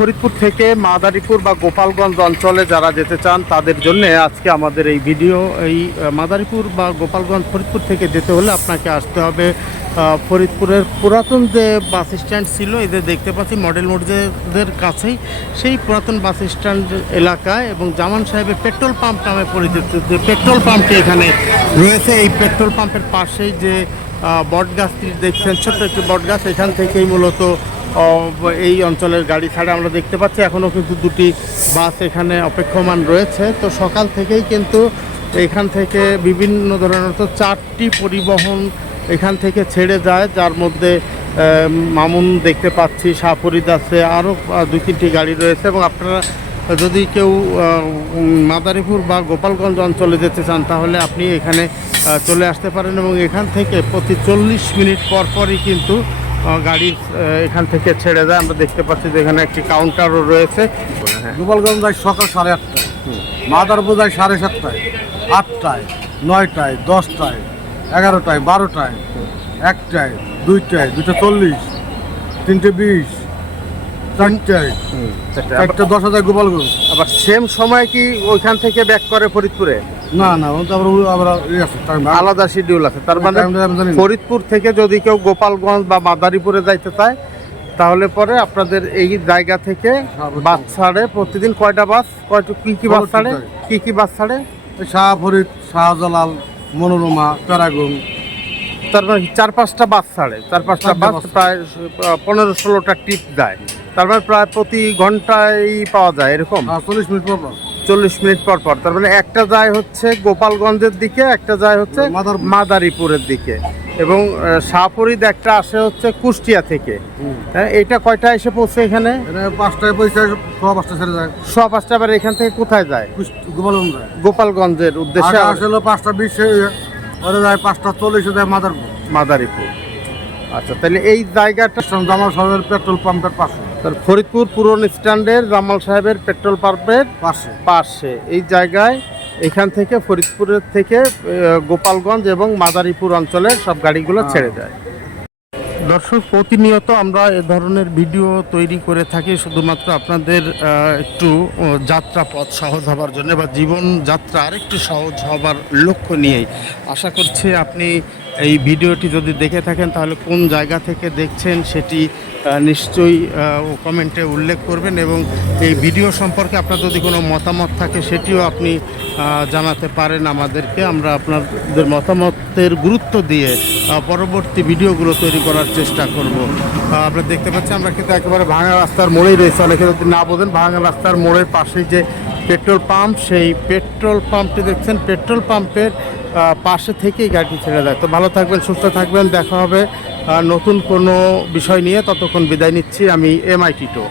ফরিদপুর থেকে মাদারীপুর বা গোপালগঞ্জ অঞ্চলে যারা যেতে চান, তাদের জন্য আজকে আমাদের এই ভিডিও, এই মাদারীপুর বা গোপালগঞ্জ ফরিদপুর থেকে যেতে হলে আপনাকে আসতে হবে ফরিদপুরের পুরাতন যে বাস স্ট্যান্ড ছিল এদের দেখতে পাচ্ছি মডেল মসজিদের কাছেই, সেই পুরাতন বাস স্ট্যান্ড এলাকায় এবং জামান সাহেবের পেট্রোল পাম্প নামে পরিচিত যে পেট্রোল পাম্পটি এখানে রয়েছে। এই পেট্রোল পাম্পের পাশেই যে বটগাছটি দেখছেন, ছোট্ট একটি বটগাছ, এখান থেকেই মূলত এই অঞ্চলের গাড়ি ছাড়া আমরা দেখতে পাচ্ছি। এখনও কিন্তু দুটি বাস এখানে অপেক্ষমান রয়েছে। তো সকাল থেকেই কিন্তু এখান থেকে বিভিন্ন ধরনের তো চারটি পরিবহন এখান থেকে ছেড়ে যায়, যার মধ্যে মামুন দেখতে পাচ্ছি সাফরিদ আছে, আরও দুই তিনটি গাড়ি রয়েছে। এবং আপনারা যদি কেউ মাদারীপুর বা গোপালগঞ্জ অঞ্চলে যেতে চান, তাহলে আপনি এখানে চলে আসতে পারেন। এবং এখান থেকে প্রতি চল্লিশ মিনিট পর পরই কিন্তু গাড়ি এখান থেকে ছেড়ে যায় আমরা দেখতে পাচ্ছি যে এখানে একটি কাউন্টারও রয়েছে। গোপালগঞ্জ যায় সকাল সাড়ে আটটায় মাদারপুর যায় সাড়ে সাতটায় আটটায় নয়টায় দশটায় এগারোটায় বারোটায় একটায় দুইটায় দুটো চল্লিশ তিনটে বিশ চারটায় চারটে দশ হাজার গোপালগঞ্জ। আবার সেম সময় কি ওইখান থেকে ব্যাক করে ফরিদপুরে? না না। আলাদা শিডিউল আছে। তার মানে Time টা আমি জানি না। ফরিদপুর থেকে যদি কেউ গোপালগঞ্জ বা মাদারীপুরে যাইতে চায় তাহলে পরে আপনাদের এই জায়গা থেকে বাস ছাড়ে প্রতিদিন কয়টা বাস? কয়টা কি কি বাস ছাড়ে। কি কি বাস ছাড়ে? শাহ ফরিদ শাহজালাল মনোরমা প্যারাগুন তার মানে চার পাঁচটা বাস ছাড়ে। চার পাঁচটা বাস। প্রায় পনেরো ষোলোটা ট্রিপ দেয় তার মানে প্রায় প্রতি ঘন্টায় পাওয়া যায় এরকম? আর চল্লিশ মিনিট পর চল্লিশ মিনিট পর পর। তার মানে একটা যায় হচ্ছে গোপালগঞ্জের দিকে একটা যায় হচ্ছে মাদার- মাদারীপুরের দিকে। এবং আহ, শাহফরিদ একটা আসে হচ্ছে কুষ্টিয়া থেকে। হ্যাঁ এটা কয়টা এসে পৌঁছে এখানে? পাঁচটায় পয়সা সব পাঁচটা ছেড়ে যায়। সব পাঁচটা আবার এখান থেকে কোথায় যায়? গোপালগঞ্জ। গোপালগঞ্জের উদ্দেশ্যে আসলে পাঁচটা বিশ ওরা যায় পাঁচটা চল্লিশে যায় মাদারপুর। মাদারীপুর। আচ্ছা তাহলে এই জায়গাটা জামা শহরের পেট্রোল পাম্পের পাশে। ফরিদপুর পুরন স্ট্যান্ডের জামাল সাহেবের পেট্রোল পাম্পের পাশে। পাশে। এই জায়গায় এখান থেকে ফরিদপুরের থেকে গোপালগঞ্জ এবং মাদারীপুর অঞ্চলের সব গাড়িগুলো হ্যাঁ। ছেড়ে যায় দর্শক প্রতিনিয়ত আমরা এ ধরনের ভিডিও তৈরি করে থাকি শুধুমাত্র আপনাদের একটু যাত্রা পথ সহজ হবার জন্য বা জীবন যাত্রা আরেকটু সহজ হবার লক্ষ্য নিয়েই। আশা করছি আপনি এই ভিডিওটি যদি দেখে থাকেন, তাহলে কোন জায়গা থেকে দেখছেন সেটি নিশ্চয়ই কমেন্টে উল্লেখ করবেন এবং এই ভিডিও সম্পর্কে আপনার যদি কোনো মতামত থাকে, সেটিও আপনি জানাতে পারেন আমাদেরকে। আমরা আপনাদের মতামতের গুরুত্ব দিয়ে পরবর্তী ভিডিওগুলো তৈরি করার চেষ্টা করব। আপনারা দেখতে পাচ্ছেন, আমরা কিন্তু একেবারে ভাঙা রাস্তার মোড়েই রয়েছে। অনেকে যদি না বোঝেন, ভাঙা রাস্তার মোড়ের পাশেই যে পেট্রোল পাম্প, সেই পেট্রোল পাম্পটি দেখছেন, পেট্রোল পাম্পের পাশে থেকেই গাড়িটি ছেড়ে দেয়। তো ভালো থাকবেন, সুস্থ থাকবেন। দেখা হবে নতুন কোনো বিষয় নিয়ে। ততক্ষণ বিদায় নিচ্ছি আমি এমআইটি টো